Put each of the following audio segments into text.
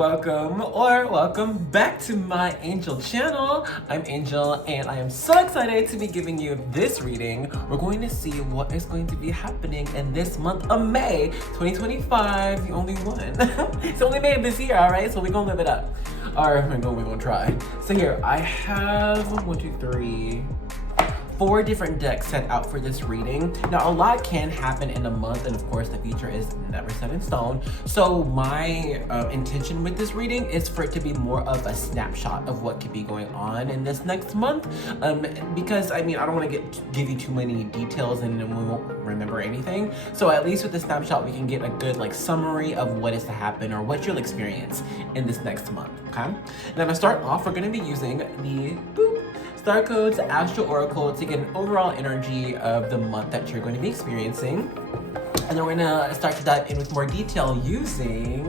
welcome back to my Angel channel. I'm Angel and I am so excited to be giving you this reading. We're going to see what is going to be happening in this month of May 2025, the only one. It's only May of this year, all right? So we're gonna live it up. Or we're gonna try. So here, I have 4 different decks set out for this reading. Now, a lot can happen in a month, and of course, the future is never set in stone. So my intention with this reading is for it to be more of a snapshot of what could be going on in this next month. Because, I mean, I don't want to give you too many details and then we won't remember anything. So at least with the snapshot, we can get a good summary of what is to happen or what you'll experience in this next month, okay? Now, to start off, we're going to be using the Star Codes Astral Oracle to get an overall energy of the month that you're going to be experiencing. And then we're gonna start to dive in with more detail using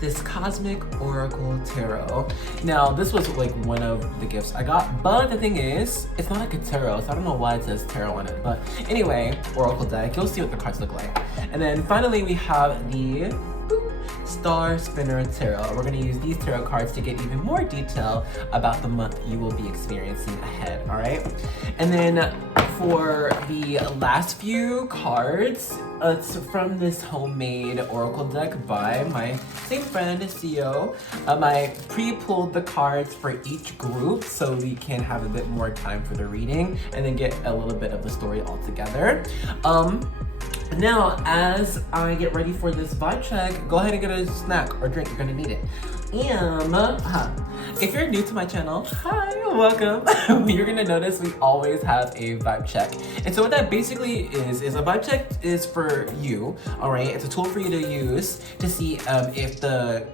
this Cosmic Oracle Tarot. Now, this was one of the gifts I got, but the thing is, it's not like a tarot, so I don't know why it says tarot on it. But anyway, Oracle deck, you'll see what the cards look like. And then finally, we have the Star Spinner Tarot. We're going to use these tarot cards to get even more detail about the month you will be experiencing ahead, all right? And then for the last few cards, it's from this homemade oracle deck by my same friend, CEO. I pre-pulled the cards for each group so we can have a bit more time for the reading and then get a little bit of the story all together. Now, as I get ready for this vibe check, go ahead and get a snack or drink. You're gonna need it. And if you're new to my channel, hi, welcome. You're gonna notice we always have a vibe check. And so what that basically is a vibe check is for you, all right? It's a tool for you to use to see if the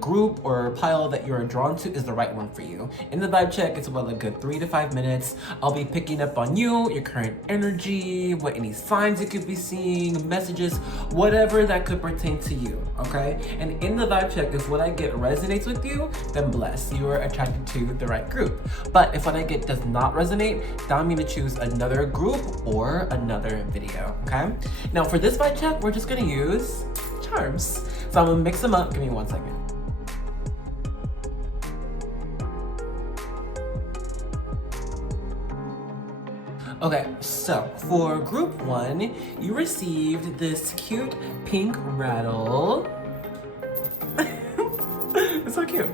group or pile that you're drawn to is the right one for you. In the vibe check, it's about a good 3 to 5 minutes. I'll be picking up on you, your current energy, what any signs you could be seeing, messages, whatever that could pertain to you, okay? And in the vibe check, if what I get resonates with you, then bless, you are attracted to the right group. But if what I get does not resonate, then I'm gonna choose another group or another video, okay? Now for this vibe check, we're just gonna use charms. So I'm gonna mix them up, give me 1 second. Okay, so for group 1, you received this cute pink rattle. It's so cute.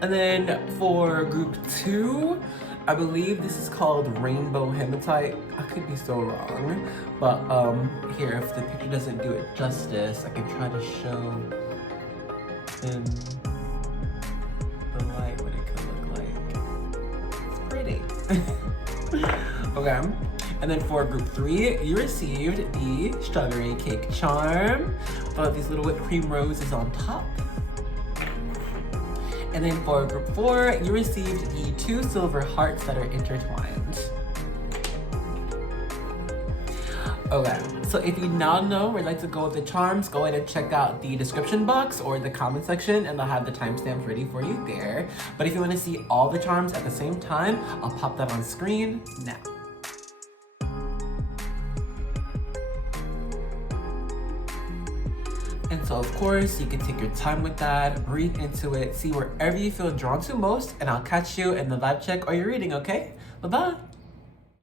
And then for group 2, I believe this is called rainbow hematite. I could be so wrong, but here, if the picture doesn't do it justice, I can try to show in the light what it could look like. It's pretty. Okay, and then for group 3, you received the strawberry cake charm. Got these little whipped cream roses on top. And then for group 4, you received the 2 silver hearts that are intertwined. Okay, so if you now know where I'd like to go with the charms, go ahead and check out the description box or the comment section and I'll have the timestamps ready for you there. But if you want to see all the charms at the same time, I'll pop that on screen now. And so of course, you can take your time with that, breathe into it, see wherever you feel drawn to most, and I'll catch you in the vibe check or your reading, okay? Bye-bye.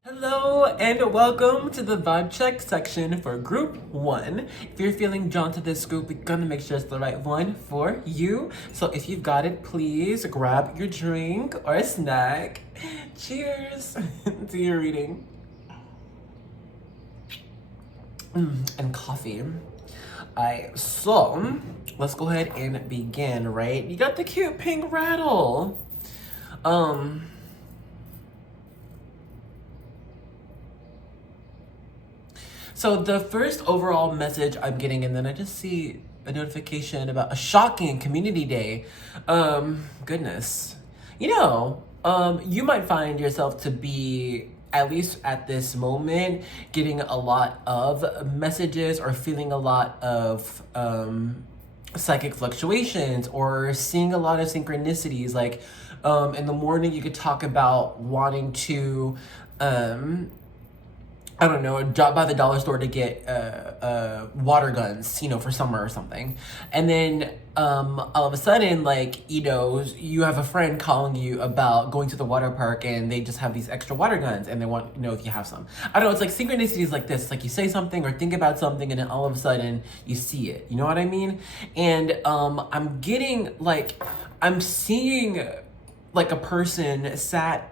Hello and welcome to the vibe check section for group 1. If you're feeling drawn to this group, we're gonna make sure it's the right one for you. So if you've got it, please grab your drink or a snack. Cheers to your reading. And coffee. Alright, so let's go ahead and begin, right? You got the cute pink rattle. So the first overall message I'm getting, and then I just see a notification about a shocking community day. Goodness. You know, you might find yourself to be, at least at this moment, getting a lot of messages or feeling a lot of psychic fluctuations or seeing a lot of synchronicities. Like in the morning, you could talk about wanting to I don't know, drop by the dollar store to get water guns, you know, for summer or something. And then all of a sudden, like, you know, you have a friend calling you about going to the water park and they just have these extra water guns and they want to know if you have some. I don't know, it's like synchronicities like this. It's like you say something or think about something and then all of a sudden you see it. You know what I mean? And I'm seeing like a person sat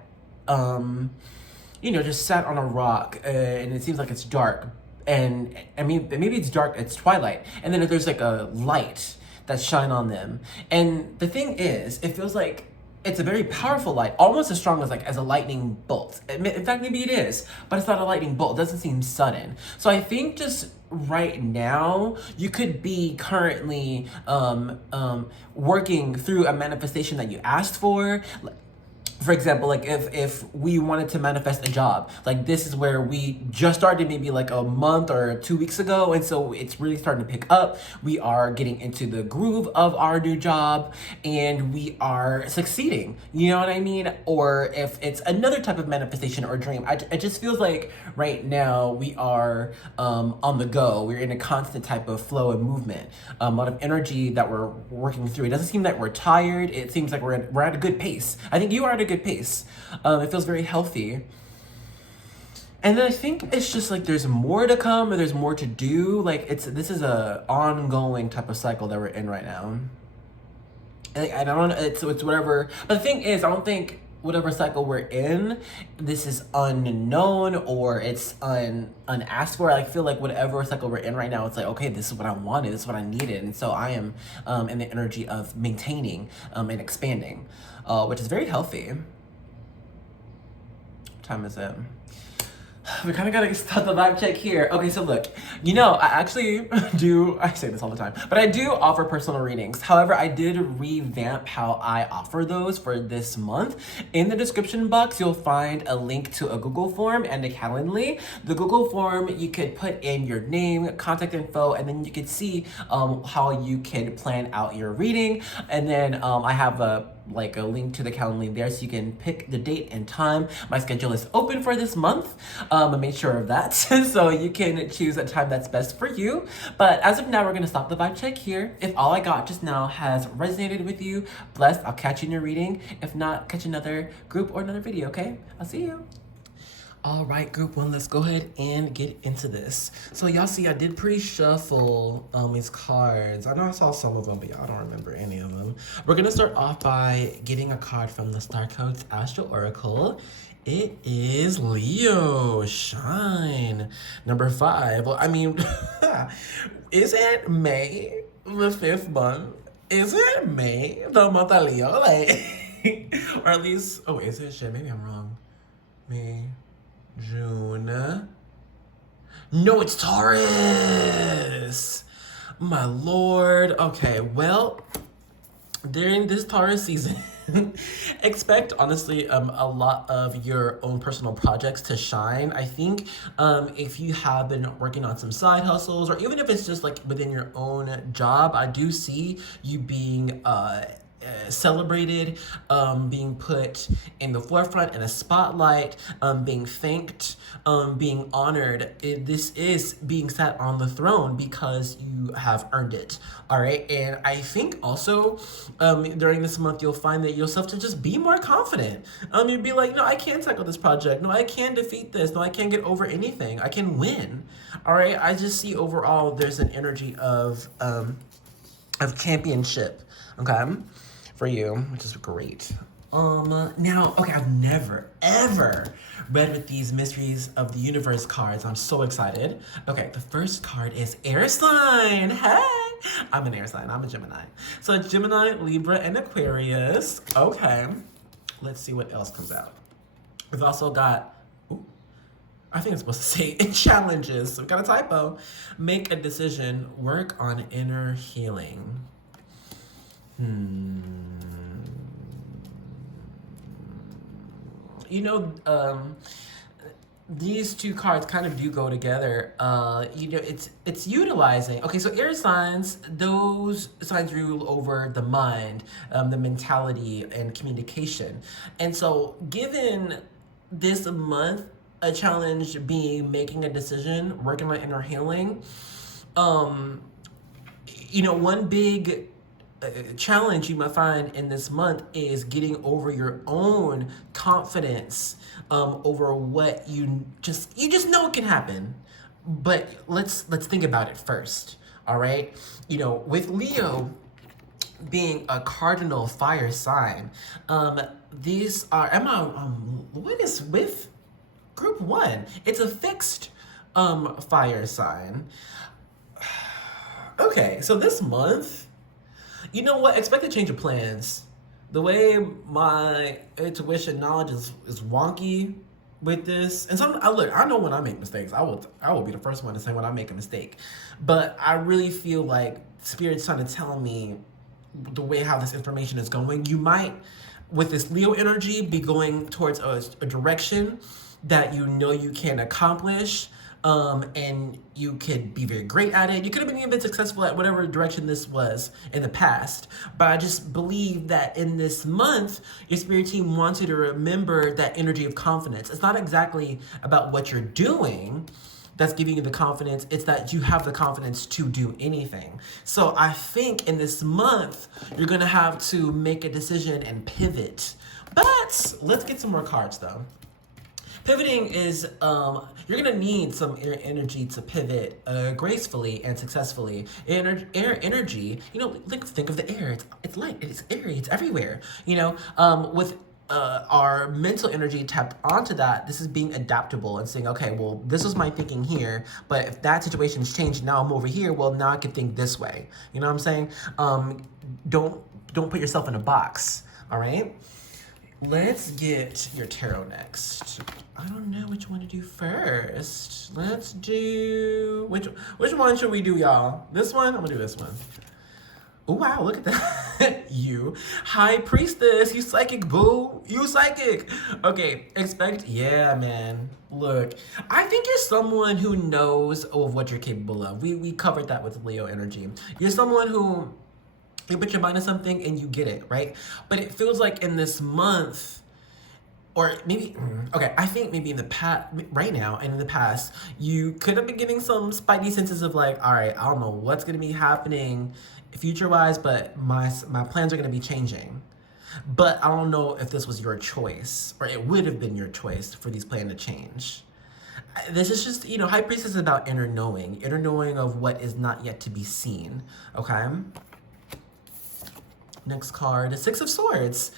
you know, just sat on a rock, and it seems like it's dark. And I mean, maybe it's dark, it's twilight. And then there's like a light that's shine on them. And the thing is, it feels like it's a very powerful light, almost as strong as like as a lightning bolt. In fact, maybe it is, but it's not a lightning bolt. It doesn't seem sudden. So I think just right now, you could be currently working through a manifestation that you asked for. For example, like if we wanted to manifest a job, like this is where we just started maybe like a month or 2 weeks ago. And so it's really starting to pick up. We are getting into the groove of our new job and we are succeeding. You know what I mean? Or if it's another type of manifestation or dream, it just feels like right now we are on the go. We're in a constant type of flow and movement. A lot of energy that we're working through. It doesn't seem that we're tired. It seems like we're at a good pace. I think you are at a good pace. It feels very healthy. And then I think it's just like there's more to come or there's more to do. Like this is a ongoing type of cycle that we're in right now. And I don't it's whatever. But the thing is, I don't think whatever cycle we're in, this is unknown or it's unasked for. I feel like whatever cycle we're in right now, it's like, okay, this is what I wanted, this is what I needed. And so I am in the energy of maintaining and expanding, which is very healthy. What time is it? We kind of gotta start the vibe check here. Okay, so look, you know, I actually I say this all the time, but I do offer personal readings. However, I did revamp how I offer those for this month. In the description box, you'll find a link to a Google form and a Calendly. The Google form, you could put in your name, contact info, and then you could see how you can plan out your reading. And then I have a link to the Calendly there so you can pick the date and time. My schedule is open for this month. I made sure of that. So you can choose a time that's best for you. But as of now, we're gonna stop the vibe check here. If all I got just now has resonated with you, blessed, I'll catch you in your reading. If not, catch another group or another video, okay? I'll see you. All right, group one, let's go ahead and get into this. So y'all see, I did pre-shuffle these cards. I know I saw some of them, but y'all don't remember any of them. We're gonna start off by getting a card from the Star Codes Astral Oracle. It is Leo, shine. Number 5, well, I mean, isn't May the 5th month? Isn't May the month of Leo? Like, or at least, oh, is it? Shit, maybe I'm wrong. May. June. No, it's Taurus. My lord. Okay, well, during this Taurus season, expect honestly a lot of your own personal projects to shine. I think if you have been working on some side hustles, or even if it's just like within your own job, I do see you being celebrated, being put in the forefront in a spotlight, being thanked, being honored. This is being sat on the throne because you have earned it. All right. And I think also during this month, you'll find that yourself to just be more confident. You'd be like, no, I can tackle this project. No, I can defeat this. No, I can't get over anything. I can win. All right. I just see overall there's an energy of championship. Okay. For you, which is great. Now, okay, I've never, ever read with these Mysteries of the Universe cards. I'm so excited. Okay, the first card is Air Sign. Hey! I'm an air sign, I'm a Gemini. So it's Gemini, Libra, and Aquarius. Okay, let's see what else comes out. We've also got, ooh, I think it's supposed to say challenges. So we've got a typo. Make a decision, work on inner healing. You know, these two cards kind of do go together. You know, it's utilizing. Okay, so air signs, those signs rule over the mind, the mentality, and communication. And so given this month, a challenge be making a decision, working on inner healing. One big challenge you might find in this month is getting over your own confidence over what you just know it can happen. But let's think about it first. All right, with Leo being a cardinal fire sign, these are what is with group one? It's a fixed fire sign. Okay, so this month, you know what? Expect a change of plans. The way my intuition knowledge is wonky with this, and I know when I make mistakes. I will be the first one to say when I make a mistake, but I really feel like Spirit's trying to tell me the way how this information is going. You might, with this Leo energy, be going towards a direction that you know you can accomplish, and you could be very great at it. You could have been even successful at whatever direction this was in the past. But I just believe that in this month, your spirit team wants you to remember that energy of confidence. It's not exactly about what you're doing that's giving you the confidence. It's that you have the confidence to do anything. So I think in this month, you're gonna have to make a decision and pivot. But let's get some more cards though. Pivoting is, you're gonna need some air energy to pivot gracefully and successfully. Air energy, think of the air. It's light, it's airy, it's everywhere. With our mental energy tapped onto that, this is being adaptable and saying, okay, well, this was my thinking here, but if that situation's changed, now I'm over here, well, now I can think this way. You know what I'm saying? Don't put yourself in a box, all right? Let's get your tarot next. I don't know which one to do first. Let's do... Which one should we do, y'all? This one? I'm gonna do this one. Oh, wow, look at that. You. High Priestess. You psychic, boo. You psychic. Okay, yeah, man. Look, I think you're someone who knows of what you're capable of. We covered that with Leo energy. You're someone who... You put your mind to something and you get it, right? But it feels like in this month, or maybe, I think maybe in the past, right now and in the past, you could have been getting some spidey senses of like, all right, I don't know what's gonna be happening future-wise, but my plans are gonna be changing. But I don't know if this was your choice, or it would have been your choice for these plans to change. This is just, High Priestess is about inner knowing of what is not yet to be seen, okay? Next card, Six of Swords.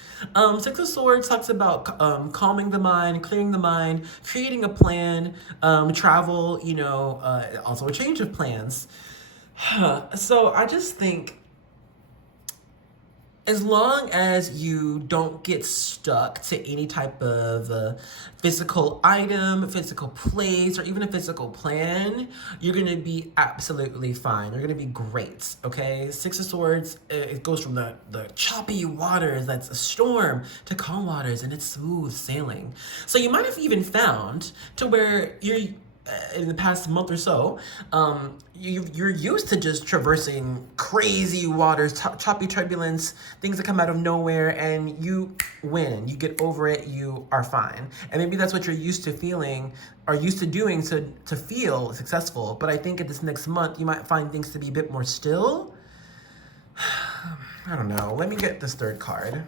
Six of Swords talks about calming the mind, clearing the mind, creating a plan, travel, also a change of plans. So I just think as long as you don't get stuck to any type of physical item, physical place, or even a physical plan, you're gonna be absolutely fine. You're gonna be great, okay? Six of Swords, it goes from the choppy waters, that's a storm, to calm waters, and it's smooth sailing. So you might have even found to where you're, in the past month or so, you're used to just traversing crazy waters, choppy turbulence, things that come out of nowhere, and you win. You get over it, you are fine. And maybe that's what you're used to feeling, or used to doing to feel successful. But I think in this next month, you might find things to be a bit more still. I don't know. Let me get this third card.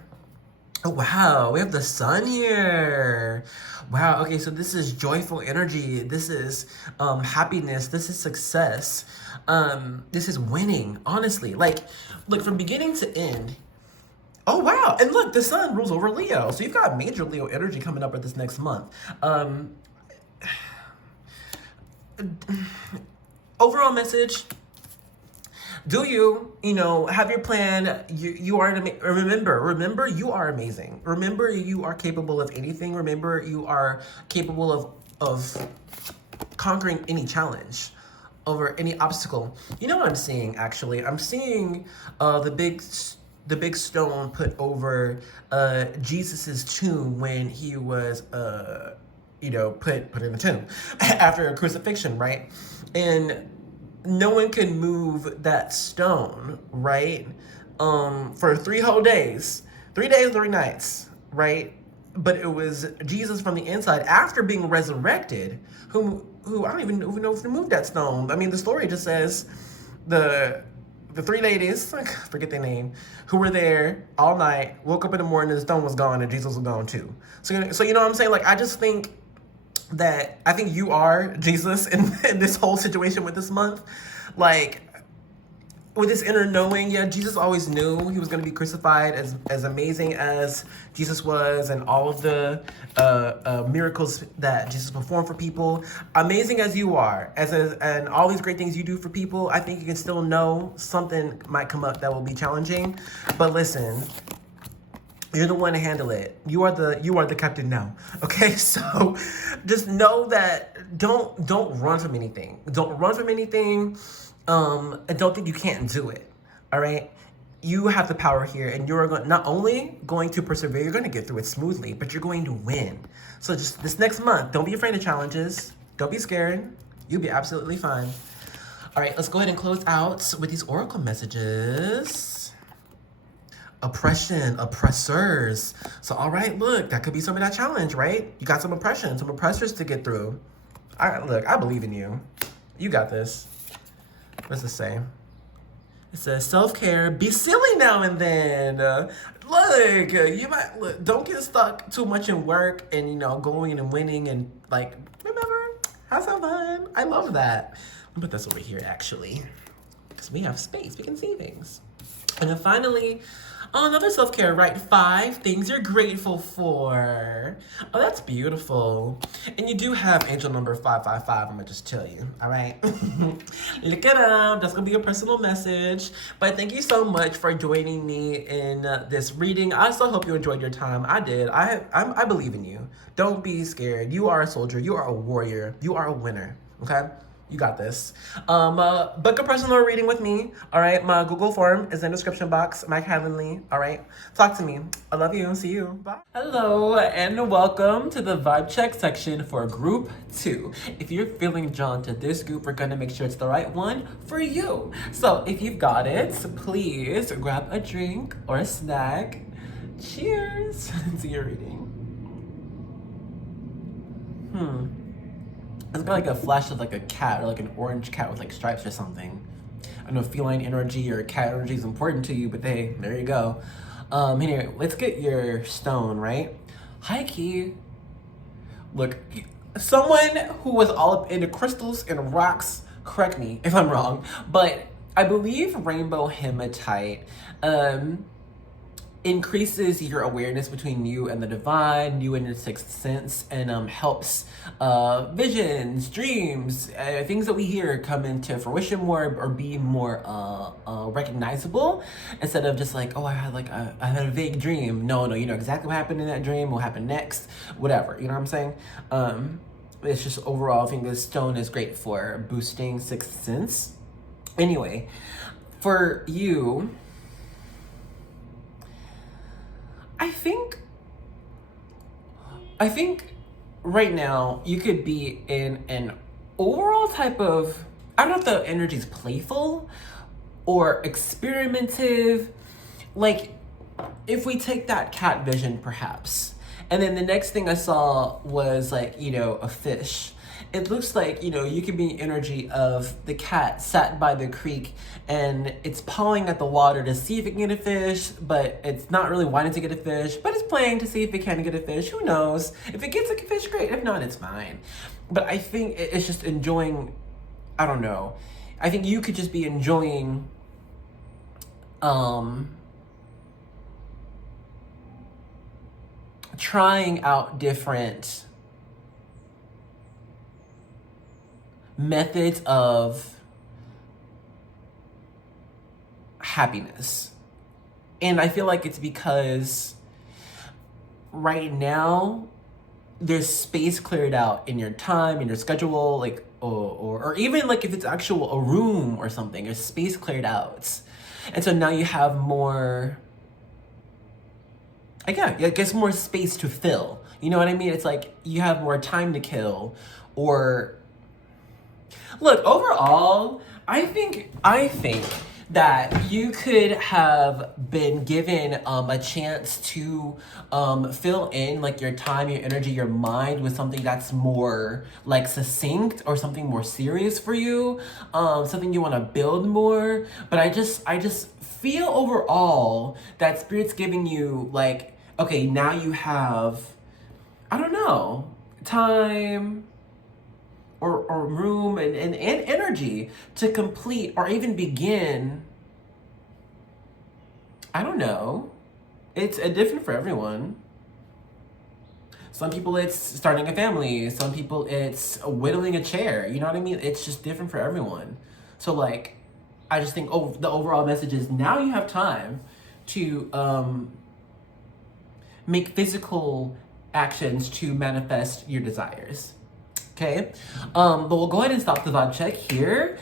Oh, wow, we have the sun here. Wow, okay, so this is joyful energy. This is happiness. This is success. This is winning, honestly. Like, look, from beginning to end. Oh, wow, and look, the sun rules over Leo. So you've got major Leo energy coming up at this next month. Overall message, do you have your plan. You are remember you are amazing. Remember you are capable of anything. Remember you are capable of conquering any challenge, over any obstacle. You know what I'm seeing, actually? I'm seeing the big stone put over Jesus's tomb when he was put in the tomb after a crucifixion, right? And no one can move that stone, right? For 3 whole days. 3 days, 3 nights, right? but it was Jesus from the inside after being resurrected, who I don't even know if he moved that stone. I mean, the story just says the three ladies, I forget their name, who were there all night, woke up in the morning, the stone was gone, and Jesus was gone too. So you know what I'm saying? Like, I just think that I think you are Jesus in this whole situation with this month. Like, with this inner knowing, yeah, Jesus always knew he was going to be crucified. As amazing as Jesus was, and all of the miracles that Jesus performed for people, amazing as you are, and all these great things you do for people, I think you can still know something might come up that will be challenging. But listen, you're the one to handle it. You are the captain now. Okay, so just know that don't run from anything. Don't run from anything. And don't think you can't do it. All right, you have the power here, and you're not only going to persevere, you're going to get through it smoothly, but you're going to win. So just this next month, don't be afraid of challenges. Don't be scared. You'll be absolutely fine. All right, let's go ahead and close out with these oracle messages. Oppression, oppressors. So, all right, look, that could be some of that challenge, right? You got some oppression, some oppressors to get through. All right, look, I believe in you. You got this. What does it say? It says self-care, be silly now and then. Look, you might don't get stuck too much in work and, you know, going and winning and, like, remember, have some fun. I love that. I'll put this over here, actually, because we have space. We can see things. And then finally, another self-care, right? 5 things you're grateful for. Oh, that's beautiful. And you do have angel number 555, I'm gonna just tell you, all right? Look it up, that's gonna be a personal message. But thank you so much for joining me in this reading. I also hope you enjoyed your time. I did. I believe in you. Don't be scared. You are a soldier. You are a warrior. You are a winner, okay? You got this. Book a personal reading with me. All right. My Google form is in the description box. MyCalendly. All right. Talk to me. I love you. See you. Bye. Hello and welcome to the vibe check section for group 2. If you're feeling drawn to this group, we're going to make sure it's the right one for you. So if you've got it, please grab a drink or a snack. Cheers to your reading. It's got like a flash of like a cat, or like an orange cat with like stripes or something. I know feline energy or cat energy is important to you, but hey, there you go. Anyway, let's get your stone, right? Hi, Key. Look, someone who was all up into crystals and rocks, correct me if I'm wrong, but I believe rainbow hematite increases your awareness between you and the divine, you and your sixth sense, and helps visions, dreams, things that we hear come into fruition more, or be more recognizable, instead of just like, oh, I had a vague dream. No, you know exactly what happened in that dream, what happened next, whatever. You know what I'm saying? It's just overall, I think this stone is great for boosting sixth sense. Anyway, for you, I think right now you could be in an overall type of, I don't know if the energy is playful or experimentative. Like, if we take that cat vision perhaps, and then the next thing I saw was like, you know, a fish. It looks like, you know, you could be energy of the cat sat by the creek and it's pawing at the water to see if it can get a fish, but it's not really wanting to get a fish, but it's playing to see if it can get a fish. Who knows? If it gets a fish, great. If not, it's fine. But I think it's just enjoying, I don't know. I think you could just be enjoying trying out different methods of happiness. And I feel like it's because right now there's space cleared out in your time, in your schedule, like, or even like if it's actual a room or something, there's space cleared out. And so now you have more, I guess more space to fill. You know what I mean? It's like you have more time to kill, or look, overall, I think that you could have been given a chance to fill in like your time, your energy, your mind with something that's more like succinct or something more serious for you, something you want to build more. But I just feel overall that Spirit's giving you like, okay, now you have, I don't know, time or room and energy to complete or even begin. I don't know. It's different for everyone. Some people it's starting a family. Some people it's whittling a chair. You know what I mean? It's just different for everyone. So like, I just think the overall message is now you have time to make physical actions to manifest your desires. Okay, but we'll go ahead and stop the vibe check here.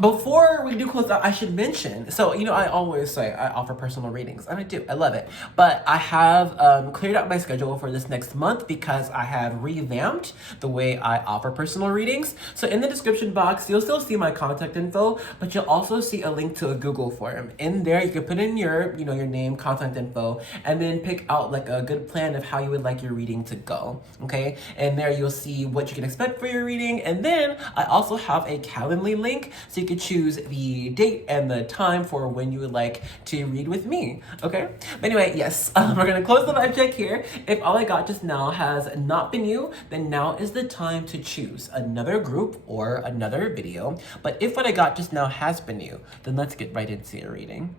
Before we do close out, I should mention, so, you know, I always say I offer personal readings, and I do, I love it. But I have cleared out my schedule for this next month because I have revamped the way I offer personal readings. So in the description box, you'll still see my contact info, but you'll also see a link to a Google form. In there, you can put in your, you know, your name, contact info, and then pick out like a good plan of how you would like your reading to go, okay? And there you'll see what you can expect for your reading. And then I also have a Calendly link so you can choose the date and the time for when you would like to read with me, okay? But anyway, yes, we're gonna close the live check here. If all I got just now has not been you, then now is the time to choose another group or another video. But if what I got just now has been you, then let's get right into your reading.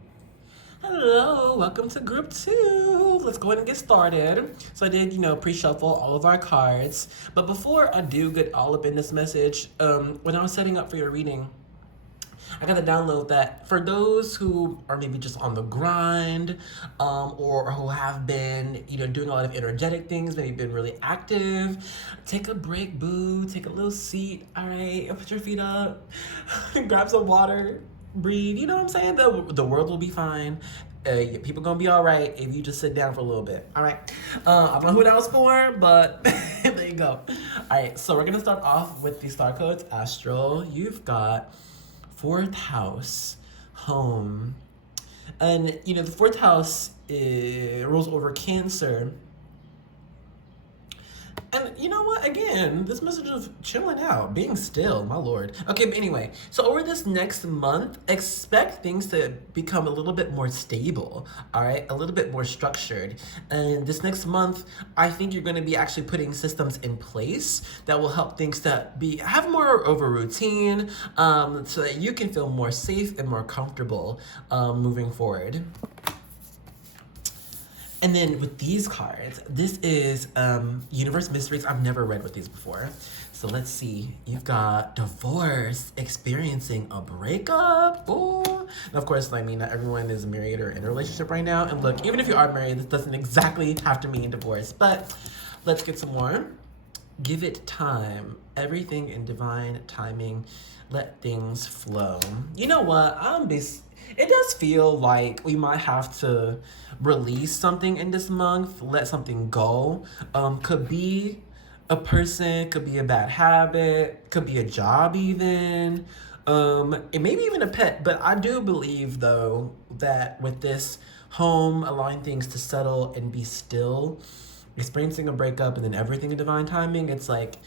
Hello, welcome to group 2. Let's go ahead and get started. So I did, you know, pre-shuffle all of our cards. But before I do get all up in this message, when I was setting up for your reading, I got to download that for those who are maybe just on the grind, or who have been, you know, doing a lot of energetic things, maybe been really active. Take a break, boo. Take a little seat. All right, put your feet up, grab some water. Breathe, you know what I'm saying? The world will be fine. People gonna be all right if you just sit down for a little bit. All right. I don't know who that was for, but there you go. All right, so we're gonna start off with the star codes. Astral, you've got 4th house, home, and you know the 4th house rules over Cancer. And you know what? Again, this message of chilling out, being still, my lord. Okay, but anyway, so over this next month, expect things to become a little bit more stable, all right? A little bit more structured. And this next month, I think you're going to be actually putting systems in place that will help things to have more of a routine, so that you can feel more safe and more comfortable moving forward. And then with these cards, this is Universe Mysteries. I've never read with these before. So let's see. You've got divorce, experiencing a breakup. Ooh. And of course, I mean, not everyone is married or in a relationship right now. And look, even if you are married, this doesn't exactly have to mean divorce. But let's get some more. Give it time. Everything in divine timing. Let things flow. You know what? It does feel like we might have to release something in this month, let something go. Could be a person, could be a bad habit, could be a job even, and maybe even a pet. But I do believe though that with this home, allowing things to settle and be still, experiencing a breakup and then everything in divine timing, it's like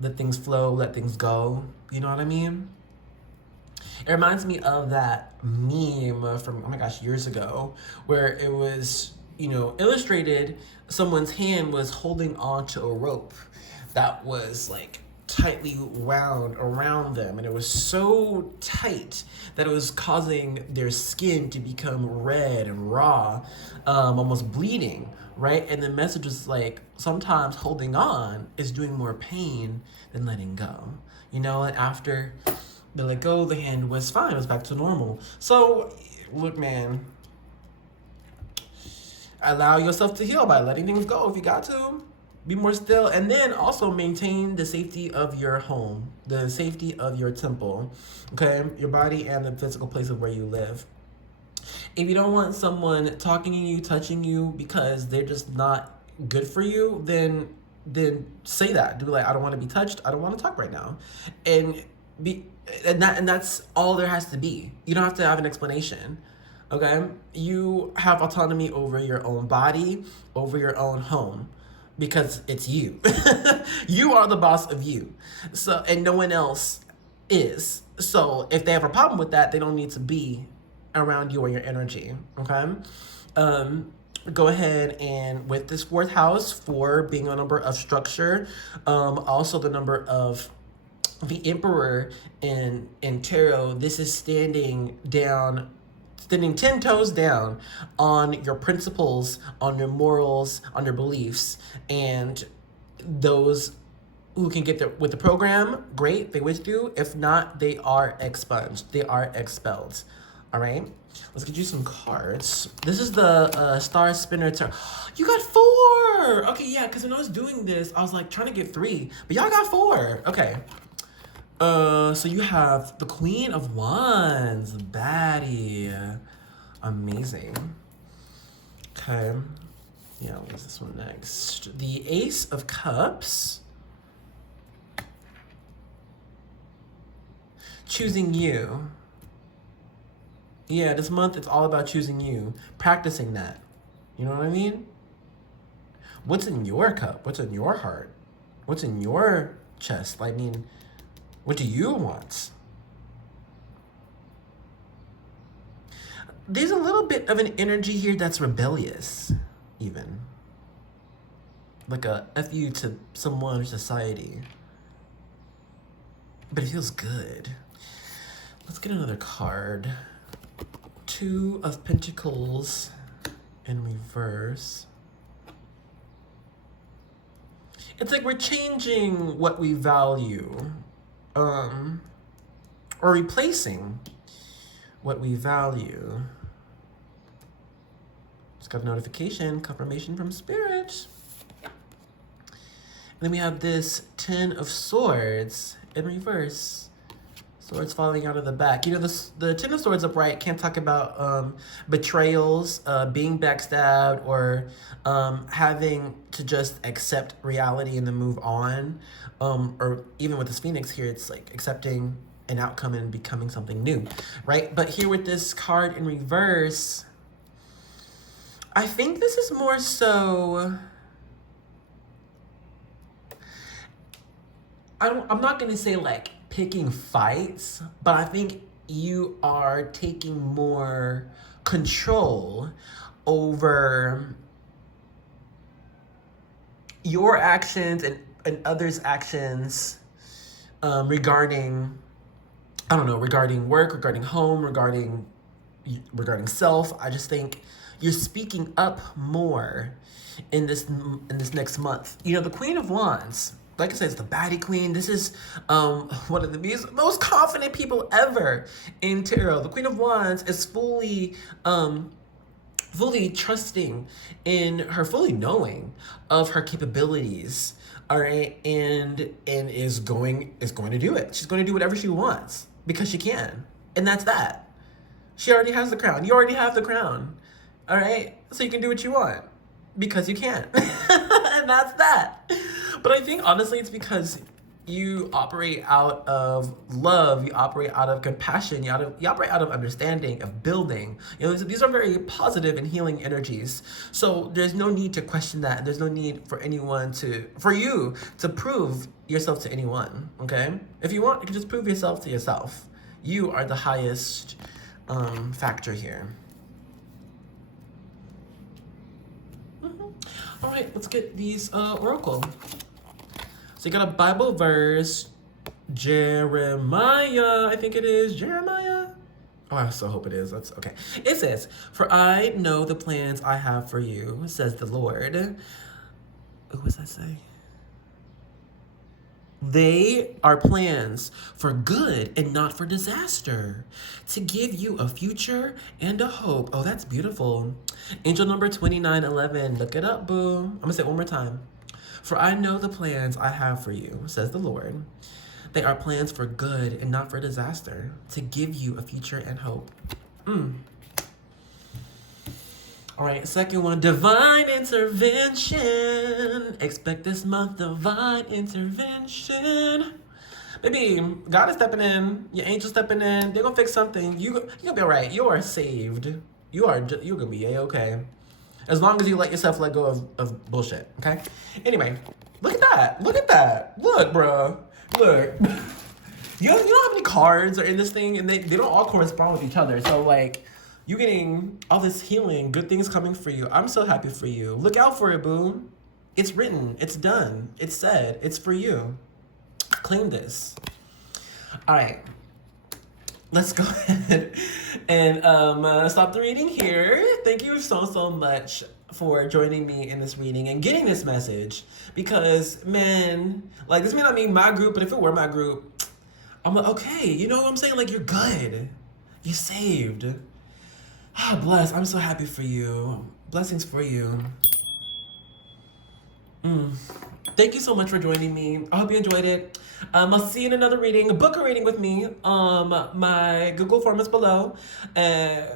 let things flow, let things go. You know what I mean? It reminds me of that meme from, oh my gosh, years ago, where it was, you know, illustrated, someone's hand was holding on to a rope that was like tightly wound around them, and it was so tight that it was causing their skin to become red and raw, almost bleeding, right? And the message was like, sometimes holding on is doing more pain than letting go, you know, and after they let go, the hand was fine. It was back to normal. So, look, man, allow yourself to heal by letting things go if you got to. Be more still. And then also maintain the safety of your home, the safety of your temple, okay? Your body and the physical place of where you live. If you don't want someone talking to you, touching you because they're just not good for you, then say that. Do like, I don't want to be touched. I don't want to talk right now. And And that's all there has to be. You don't have to have an explanation. Okay? You have autonomy over your own body, over your own home, because it's you. You are the boss of you. So, and no one else is. So if they have a problem with that, they don't need to be around you or your energy. Okay? Go ahead and with this fourth house, 4 being a number of structure, also the number of the Emperor in tarot, this is standing 10 toes down on your principles, on your morals, on your beliefs. And those who can get there with the program, great, they with you. If not, they are expunged. They are expelled. All right, let's get you some cards. This is the Star Spinner Tarot. You got 4. Okay, yeah, because when I was doing this, I was like trying to get 3, but y'all got 4. Okay. So you have the Queen of Wands, baddie. Amazing. Okay. Yeah, what's this one next? The Ace of Cups. Choosing you. Yeah, this month it's all about choosing you. Practicing that. You know what I mean? What's in your cup? What's in your heart? What's in your chest? I mean, what do you want? There's a little bit of an energy here that's rebellious, even. Like a F you to someone or society. But it feels good. Let's get another card. 2 of Pentacles in reverse. It's like we're changing what we value. Or replacing what we value. Just got a notification, confirmation from Spirit. And then we have this 10 of Swords in reverse. Swords falling out of the back. You know, the 10 of Swords upright can't talk about betrayals, being backstabbed, or having to just accept reality and then move on. Or even with this Phoenix here, it's like accepting an outcome and becoming something new, right? But here with this card in reverse, I think this is more so... I'm not going to say like picking fights, but I think you are taking more control over your actions and others' actions regarding, I don't know, regarding work, regarding home, regarding self. I just think you're speaking up more in this next month. You know, the Queen of Wands, like I said, it's the baddie queen. This is one of the most confident people ever in tarot. The Queen of Wands is fully trusting in her, fully knowing of her capabilities. All right, and is going to do it. She's going to do whatever she wants because she can, and that's that. She already has the crown. You already have the crown. All right, so you can do what you want because you can, and that's that. But I think honestly, it's because you operate out of love, you operate out of compassion, you operate out of understanding, of building. You know, these are very positive and healing energies. So there's no need to question that, and there's no need for you to prove yourself to anyone. Okay? If you want, you can just prove yourself to yourself. You are the highest factor here. All right, let's get these oracle. So you got a Bible verse, Jeremiah, I think it is, Jeremiah. Oh, I so hope it is. That's okay. It says, "For I know the plans I have for you, says the Lord." What does that say? They are plans for good and not for disaster, to give you a future and a hope. Oh, that's beautiful. Angel number 2911. Look it up, boo. I'm going to say it one more time. "For I know the plans I have for you, says the Lord. They are plans for good and not for disaster, to give you a future and hope." All right, second one, divine intervention. Expect this month divine intervention. Baby, God is stepping in. Your angel stepping in. They're gonna fix something. You gonna be all right. You are saved. You're gonna be a-okay. As long as you let yourself let go of bullshit, okay? Anyway, look at that. Look at that. Look, bro. Look. You don't have any cards or in this thing, and they don't all correspond with each other. So, like, you getting all this healing, good things coming for you. I'm so happy for you. Look out for it, boo. It's written. It's done. It's said. It's for you. Claim this. All right. Let's go ahead and stop the reading here. Thank you so much for joining me in this reading and getting this message. Because, man, like, this may not be my group, but if it were my group, I'm like, okay, you know what I'm saying? Like, you're good. You're saved. Ah, bless. I'm so happy for you. Blessings for you. Thank you so much for joining me. I hope you enjoyed it. I'll see you in another reading. Book a reading with me. My Google form is below.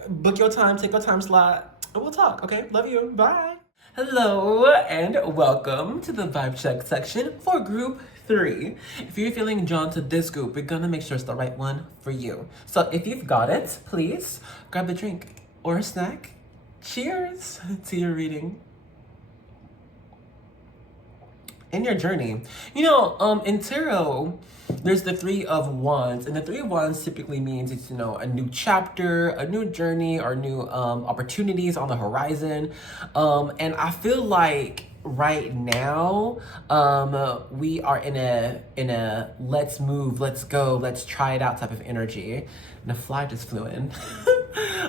Book your time, take your time slot, and we'll talk, okay? Love you. Bye. Hello, and welcome to the vibe check section for group 3. If you're feeling drawn to this group, we're gonna make sure it's the right one for you. So if you've got it, please grab a drink or a snack. Cheers to your reading in your journey. You know, in tarot, there's the 3 of Wands, and the 3 of Wands typically means it's, you know, a new chapter, a new journey, or new opportunities on the horizon. And I feel like right now, we are in a let's move, let's go, let's try it out type of energy. And a fly just flew in.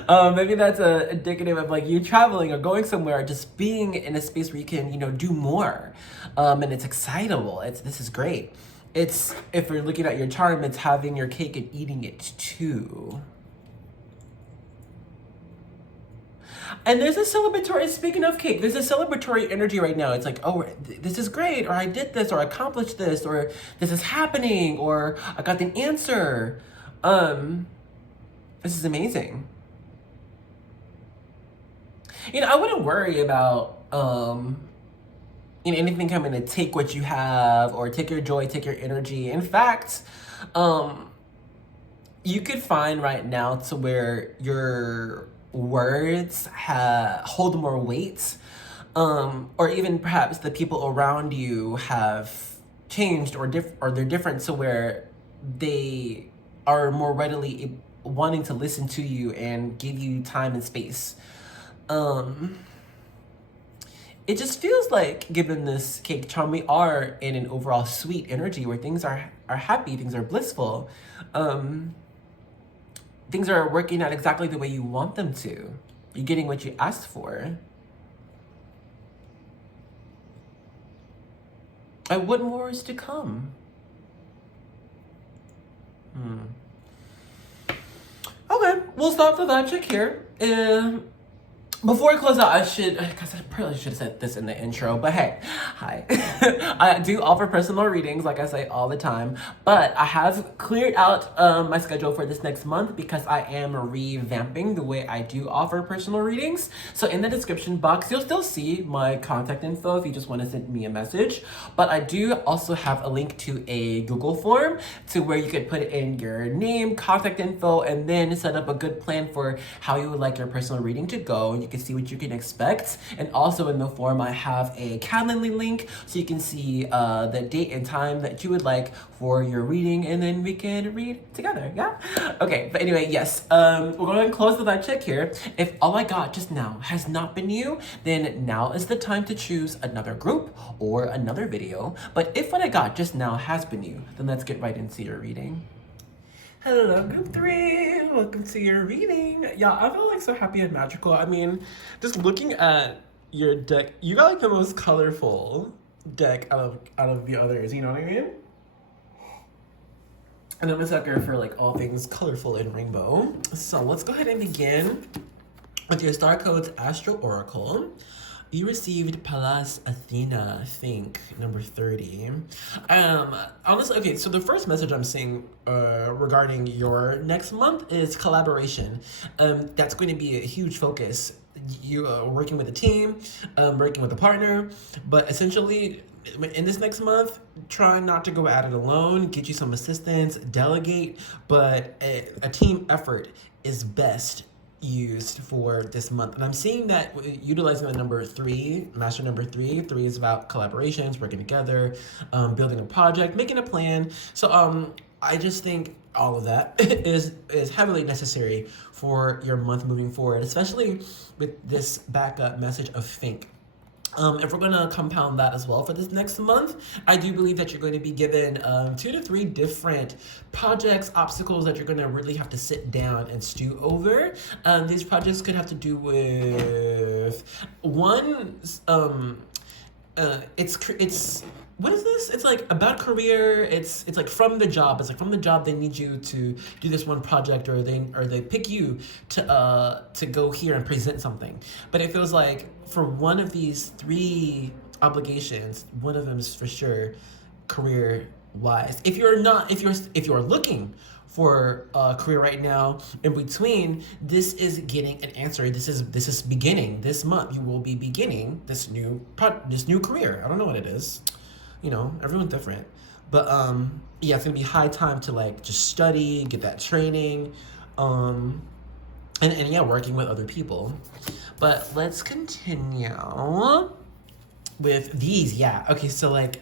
Maybe that's indicative of like you traveling or going somewhere, or just being in a space where you can, you know, do more. And it's excitable. This is great. It's, if you're looking at your charm, it's having your cake and eating it too. And there's a celebratory, speaking of cake, there's a celebratory energy right now. It's like, oh, this is great, or I did this, or I accomplished this, or this is happening, or I got the answer. This is amazing. You know, I wouldn't worry about, you know, anything coming to take what you have, or take your joy, take your energy. In fact, you could find right now to where your words hold more weight, or even perhaps the people around you have changed, or they're different, to where they are more readily wanting to listen to you and give you time and space. It just feels like, given this cake charm, we are in an overall sweet energy where things are happy, things are blissful. Things are working out exactly the way you want them to. You're getting what you asked for. And what more is to come? Okay, we'll stop the vibe check here. Before I close out, because I probably should have said this in the intro, but hey, hi. I do offer personal readings, like I say all the time, but I have cleared out my schedule for this next month because I am revamping the way I do offer personal readings. So in the description box, you'll still see my contact info if you just want to send me a message, but I do also have a link to a Google form to where you could put in your name, contact info, and then set up a good plan for how you would like your personal reading to go. You can see what you can expect. And also in the form, I have a Calendly link so you can see the date and time that you would like for your reading, and then we can read together. Yeah? Okay, but anyway, yes, we're going to close the vibe check here. If all I got just now has not been you, then now is the time to choose another group or another video. But if what I got just now has been you, then let's get right into your reading. Hello, group 3. Welcome to your reading. Yeah, I feel like so happy and magical. I mean, just looking at your deck, you got like the most colorful deck out of the others, you know what I mean? And I'm a sucker for like all things colorful and rainbow. So let's go ahead and begin with your Star Codes Astro Oracle. You received Pallas Athena, I think, number 30. Honestly, okay, so the first message I'm seeing regarding your next month is collaboration. That's going to be a huge focus. You are working with a team, working with a partner, but essentially in this next month, try not to go at it alone. Get you some assistance, delegate, but a team effort is best used for this month. And I'm seeing that utilizing the number 3, master number 3. 3 is about collaborations, working together, building a project, making a plan. So I just think all of that is heavily necessary for your month moving forward, especially with this backup message of think. If we're going to compound that as well for this next month, I do believe that you're going to be given 2 to 3 different projects, obstacles that you're going to really have to sit down and stew over. These projects could have to do with one, it's what is this? It's like about career. It's like from the job. It's like from the job they need you to do this one project, or they pick you to go here and present something. But it feels like for one of these 3 obligations, one of them is for sure career wise. If you're looking for a career right now, in between, this is getting an answer. This is beginning this month. You will be beginning this new career. I don't know what it is. You know, everyone's different. But yeah, it's gonna be high time to like just study, get that training, and yeah, working with other people. But let's continue with these. Yeah. Okay, so like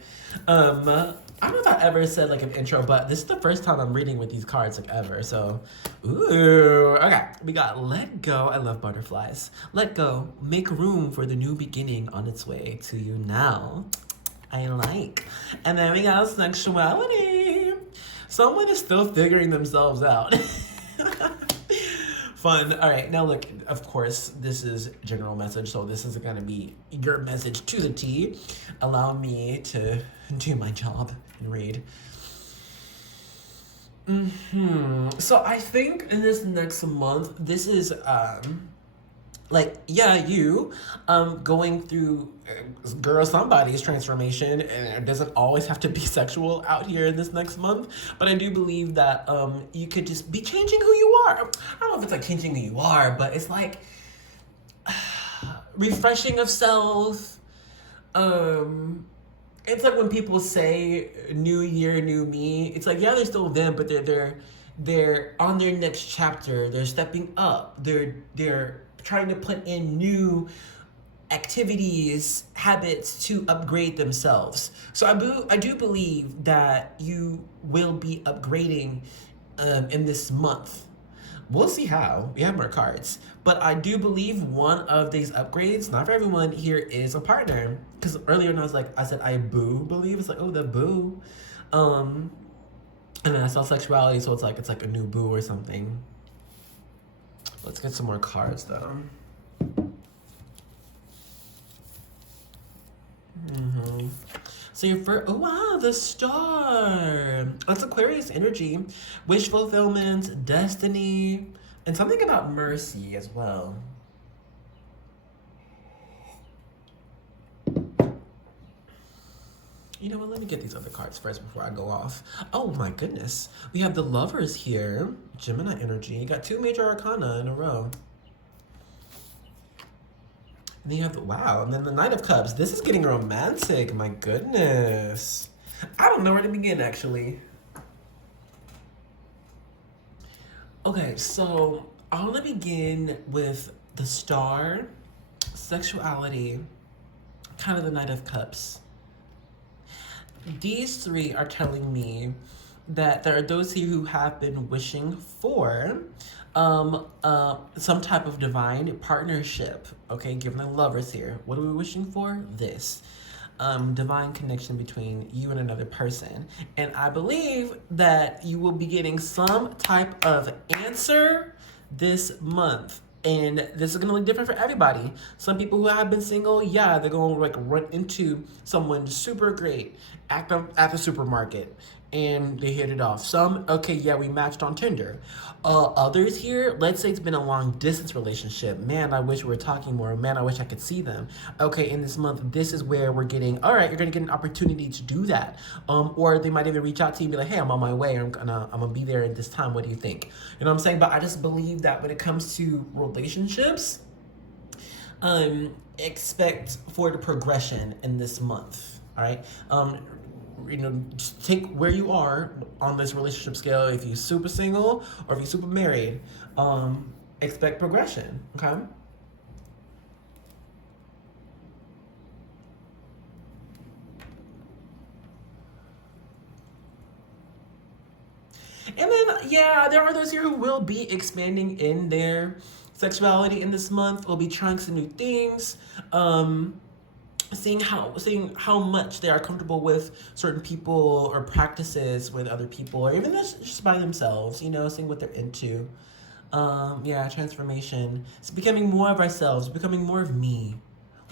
I don't know if I ever said like an intro, but this is the first time I'm reading with these cards like ever. So, ooh, okay. We got let go. I love butterflies. Let go. Make room for the new beginning on its way to you now. I like. And then we got sexuality. Someone is still figuring themselves out. Fun. All right, now look, of course, this is general message, so this is gonna be your message to the T. Allow me to do my job and read. So I think in this next month, this is like, yeah, you going through somebody's transformation, and it doesn't always have to be sexual out here in this next month. But I do believe that you could just be changing who you are. I don't know if it's like changing who you are, but it's like refreshing of self. It's like when people say new year, new me. It's like, yeah, they're still them, but they're on their next chapter. They're stepping up. They're trying to put in new activities, habits to upgrade themselves. So I do believe that you will be upgrading in this month. We'll see how. We have more cards. But I do believe one of these upgrades, not for everyone here, is a partner. Because earlier when I said I believe. It's like, oh, the boo. And then I saw sexuality, so it's like a new boo or something. Let's get some more cards though. So your first, oh wow, the star. That's Aquarius energy, wish fulfillment, destiny, and something about mercy as well. You know what, let me get these other cards first before I go off. Oh my goodness. We have the lovers here. Gemini energy. You got 2 major arcana in a row. And then you have, wow, and then the Knight of Cups. This is getting romantic, my goodness. I don't know where to begin, actually. Okay, so I want to begin with the star, sexuality, kind of the Knight of Cups. These 3 are telling me that there are those here who have been wishing for some type of divine partnership. Okay, given the lovers here, what are we wishing for? This divine connection between you and another person. And I believe that you will be getting some type of answer this month. And this is gonna look different for everybody. Some people who have been single, yeah, they're gonna like run into someone super great at the supermarket, and they hit it off. Some, okay, yeah, we matched on Tinder. Others here, let's say it's been a long distance relationship. Man, I wish we were talking more. Man, I wish I could see them. Okay, in this month, this is where we're getting, all right, you're gonna get an opportunity to do that. Or they might even reach out to you and be like, hey, I'm on my way. I'm gonna be there at this time. What do you think? You know what I'm saying? But I just believe that when it comes to relationships, expect for the progression in this month. all right? Just take where you are on this relationship scale. If you're super single or if you're super married, expect progression, okay? And then, yeah, there are those here who will be expanding in their sexuality in this month. Will be trying some new things. Seeing how much they are comfortable with certain people or practices with other people, or even just by themselves. Seeing what they're into. Yeah, transformation. It's becoming more of ourselves, becoming more of me,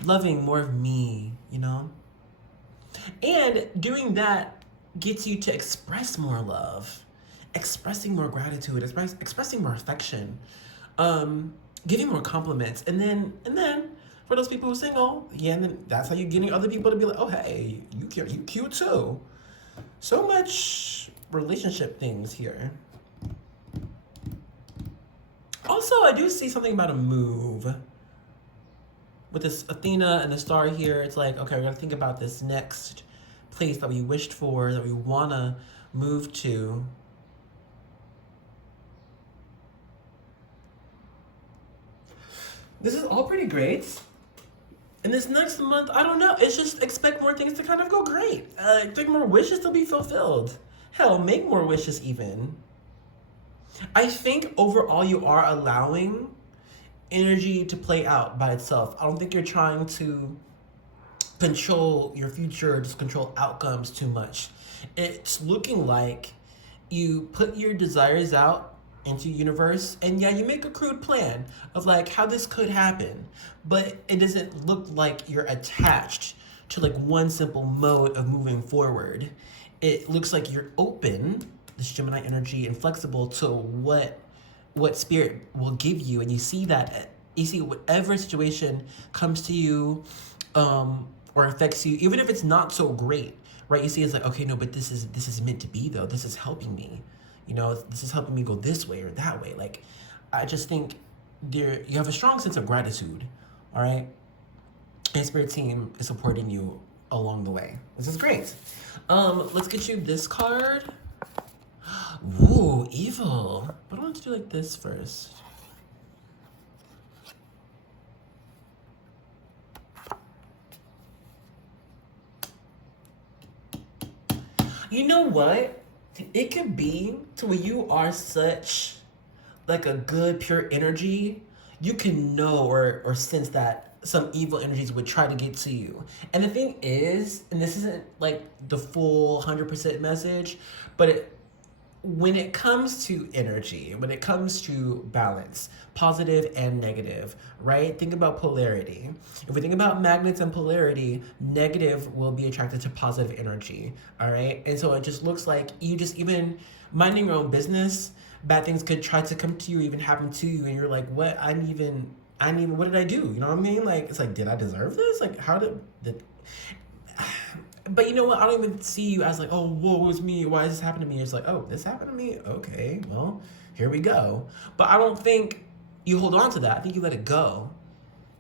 loving more of me. And doing that gets you to express more love, expressing more gratitude, expressing more affection, giving more compliments, and then for those people who are single, yeah, and then that's how you're getting other people to be like, oh hey, you cute too. So much relationship things here. Also, I do see something about a move. With this Athena and the star here, it's like, okay, we gotta think about this next place that we wished for, that we wanna move to. This is all pretty great. And this next month, I don't know, it's just expect more things to kind of go great. Expect more wishes to be fulfilled. Hell, make more wishes even. I think overall you are allowing energy to play out by itself. I don't think you're trying to control your future, just control outcomes too much. It's looking like you put your desires out into universe, and yeah, you make a crude plan of like how this could happen, but it doesn't look like you're attached to like one simple mode of moving forward. It looks like you're open, this Gemini energy, and flexible to what spirit will give you, and you see whatever situation comes to you or affects you, even if it's not so great, right? You see it's like, okay, no, but this is meant to be though. This is helping me. This is helping me go this way or that way. Like, I just think you have a strong sense of gratitude, all right? And Spirit Team is supporting you along the way. This is great. Let's get you this card. Ooh, evil. But I want to do like this first. You know what? It could be to where you are such like a good, pure energy, you can know or sense that some evil energies would try to get to you. And the thing is, and this isn't like the full 100% message, but when it comes to energy, when it comes to balance, positive and negative, right? Think about polarity. If we think about magnets and polarity, negative will be attracted to positive energy, all right? And so it just looks like you just even minding your own business, bad things could try to come to you, even happen to you, and you're like, what? I didn't even, what did I do? You know what I mean? Like, it's like, did I deserve this? Like, how did but you know what? I don't even see you as like, oh, woe is me. Why is this happening to me? It's like, oh, this happened to me? Okay, well, here we go. But I don't think you hold on to that. I think you let it go.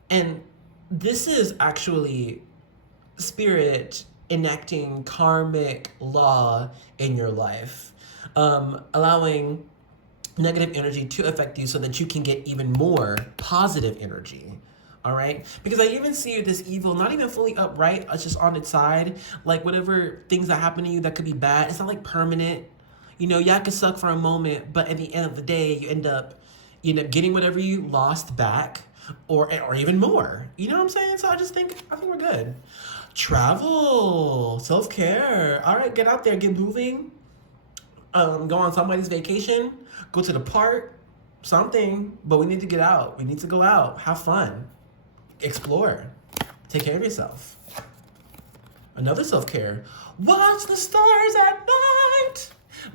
And this is actually spirit enacting karmic law in your life, allowing negative energy to affect you so that you can get even more positive energy. All right, because I even see this evil not even fully upright, it's just on its side. Like whatever things that happen to you that could be bad, it's not like permanent. Yeah, it could suck for a moment, but at the end of the day, you end up getting whatever you lost back, or even more. You know what I'm saying? So I think we're good. Travel, self-care. All right, get out there, get moving. Go on somebody's vacation, go to the park, something. But we need to get out. We need to go out, have fun. Explore. Take care of yourself. Another self-care. Watch the stars at night.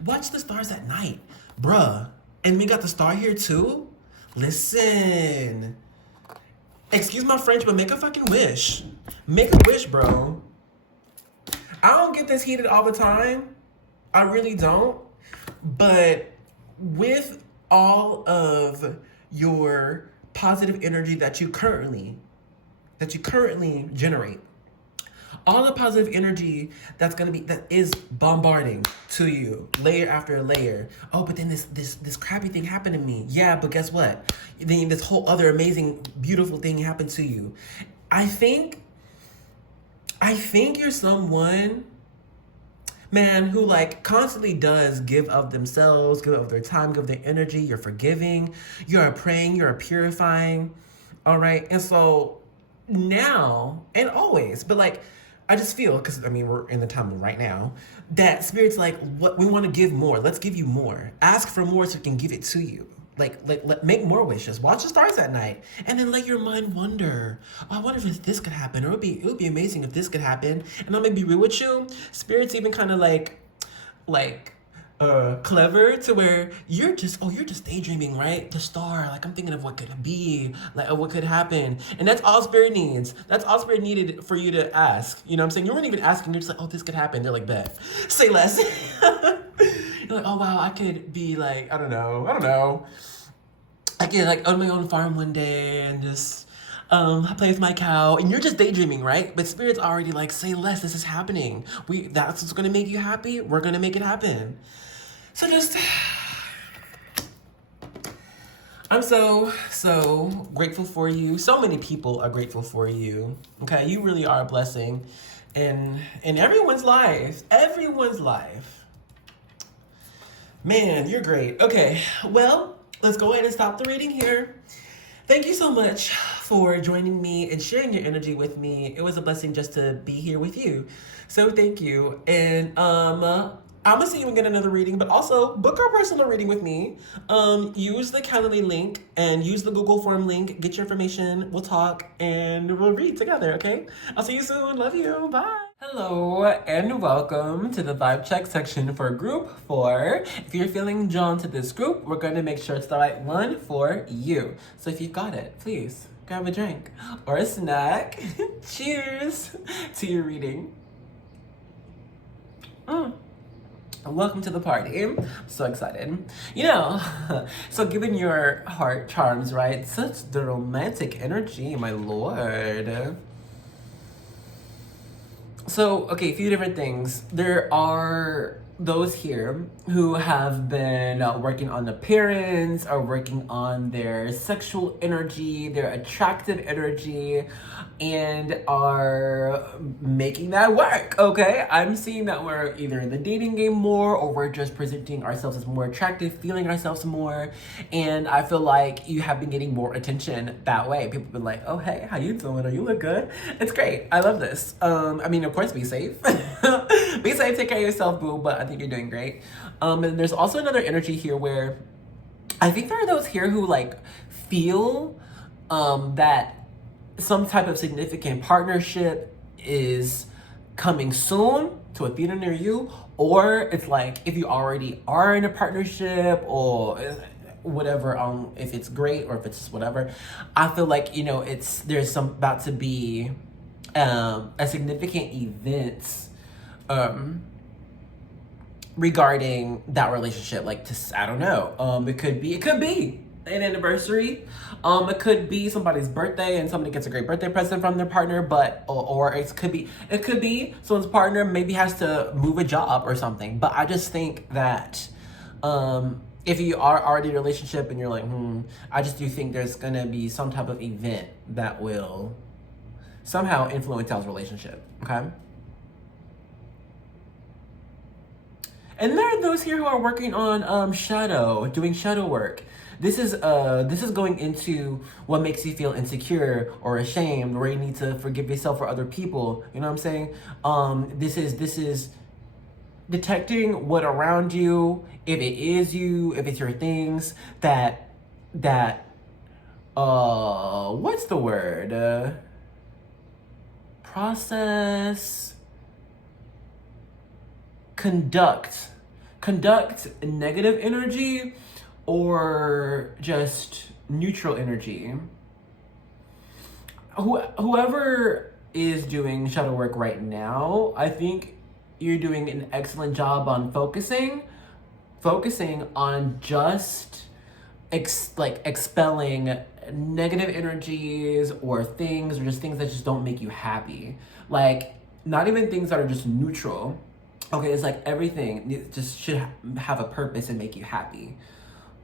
Watch the stars at night. Bruh. And we got the star here too? Listen. Excuse my French, but make a fucking wish. Make a wish, bro. I don't get this heated all the time. I really don't. But with all of your positive energy that you currently generate, All the positive energy that is bombarding to you, layer after layer. Oh, but then this crappy thing happened to me. Yeah, but guess what? Then this whole other amazing, beautiful thing happened to you. I think you're someone, man, who like constantly does give of themselves, give of their time, give of their energy. You're forgiving, you're praying, you're purifying. All right. And so now and always, but like, I just feel, because I mean, we're in the time right now, that Spirit's like, what we want to give more. Let's give you more. Ask for more so we can give it to you. Make more wishes. Watch the stars at night, and then let your mind wonder. Oh, I wonder if this could happen, or it would be amazing if this could happen. And I'm gonna be real with you. Spirit's even kind of like clever to where you're just daydreaming, right? The star, like I'm thinking of what could be, like what could happen. And that's all Spirit needs. That's all Spirit needed for you to ask. You know what I'm saying? You weren't even asking, you're just like, oh, this could happen. They're like, bet. Say less. You're like, oh wow, I could be like, I don't know. I could like own my own farm one day and just play with my cow, and you're just daydreaming, right? But Spirit's already like, say less, this is happening. That's what's gonna make you happy. We're gonna make it happen. So just, I'm so grateful for you. So many people are grateful for you. Okay, you really are a blessing in everyone's life. Everyone's life. Man, you're great. Okay, well, let's go ahead and stop the reading here. Thank you so much for joining me and sharing your energy with me. It was a blessing just to be here with you. So thank you. And I'm gonna see you and get another reading, but also book our personal reading with me. Use the Calendly link and use the Google form link. Get your information. We'll talk and we'll read together, okay? I'll see you soon. Love you. Bye. Hello and welcome to the vibe check section for group 4. If you're feeling drawn to this group, we're going to make sure it's the right one for you. So if you've got it, please grab a drink or a snack. Cheers to your reading. Welcome to the party. I'm so excited. You know, so given your heart charms, right? Such the romantic energy, my lord. So, okay, a few different things. There are those here who have been working on appearance or working on their sexual energy, their attractive energy, and are making that work, okay? I'm seeing that we're either in the dating game more or we're just presenting ourselves as more attractive, feeling ourselves more, and I feel like you have been getting more attention that way. People have been like, oh, hey, how you doing? Or you look good. It's great. I love this. I mean, of course, be safe. Be safe, take care of yourself, boo, but I think you're doing great. And there's also another energy here where I think there are those here who like feel that some type of significant partnership is coming soon to a theater near you, or it's like if you already are in a partnership or whatever, if it's great or if it's just whatever, I feel like, you know, there's about to be a significant event regarding that relationship, like I don't know, it could be an anniversary, it could be somebody's birthday and somebody gets a great birthday present from their partner, but or it could be someone's partner maybe has to move a job or something. But I just think that if you are already in a relationship and you're like, I just do think there's gonna be some type of event that will somehow influence y'all's relationship, okay? And there are those here who are working on doing shadow work. This is going into what makes you feel insecure or ashamed, where you need to forgive yourself for other people. You know what I'm saying? This is detecting what around you, if it is you, if it's your things that what's the word? Process, conduct negative energy or just neutral energy. Whoever is doing shadow work right now, I think you're doing an excellent job on focusing on just expelling negative energies or things, or just things that just don't make you happy. Like, not even things that are just neutral. Okay, it's like everything just should have a purpose and make you happy.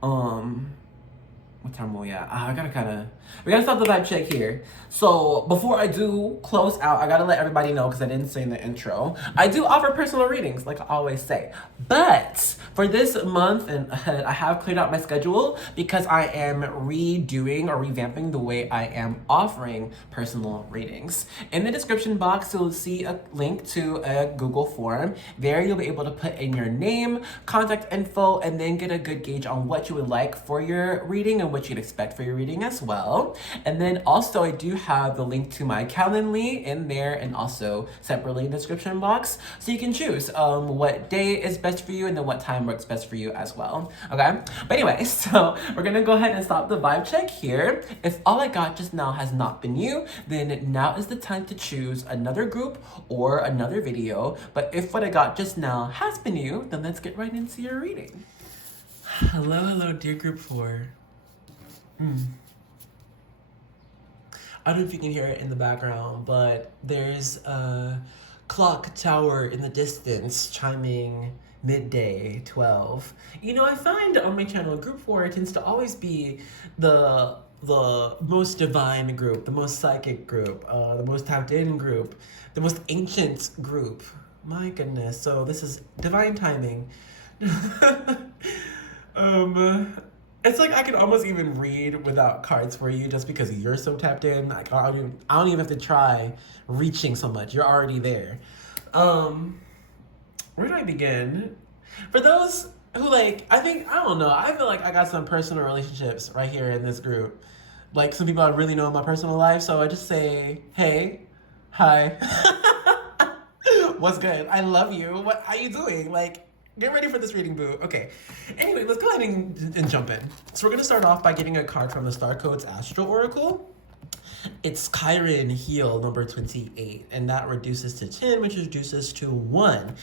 What time are we at? We gotta stop the vibe check here. So before I do close out, I gotta let everybody know, because I didn't say in the intro, I do offer personal readings, like I always say. But for this month and I have cleared out my schedule because I am redoing or revamping the way I am offering personal readings. In the description box, you'll see a link to a Google form. There you'll be able to put in your name, contact info, and then get a good gauge on what you would like for your reading and what you'd expect for your reading as well. And then also I do have the link to my Calendly in there, and also separately in the description box, so you can choose what day is best for you and then what time works best for you as well. Okay, but anyway, so we're gonna go ahead and stop the vibe check here. If all I got just now has not been you, then now is the time to choose another group or another video. But if what I got just now has been you, then let's get right into your reading. Hello, dear group 4. I don't know if you can hear it in the background, but there's a clock tower in the distance chiming midday 12. You know, I find on my channel, group 4 tends to always be the most divine group, the most psychic group, the most tapped in group, the most ancient group. My goodness. So this is divine timing. It's like I can almost even read without cards for you, just because you're so tapped in. Like I don't even have to try reaching so much. You're already there. Where do I begin? For those who I don't know, I feel like I got some personal relationships right here in this group. Like some people I really know in my personal life. So I just say, hey, hi, what's good? I love you. What are you doing? Like, get ready for this reading, boo. Okay. Anyway, let's go ahead and jump in. So we're going to start off by getting a card from the Star Codes Astral Oracle. It's Chiron Heal number 28, and that reduces to 10, which reduces to 1.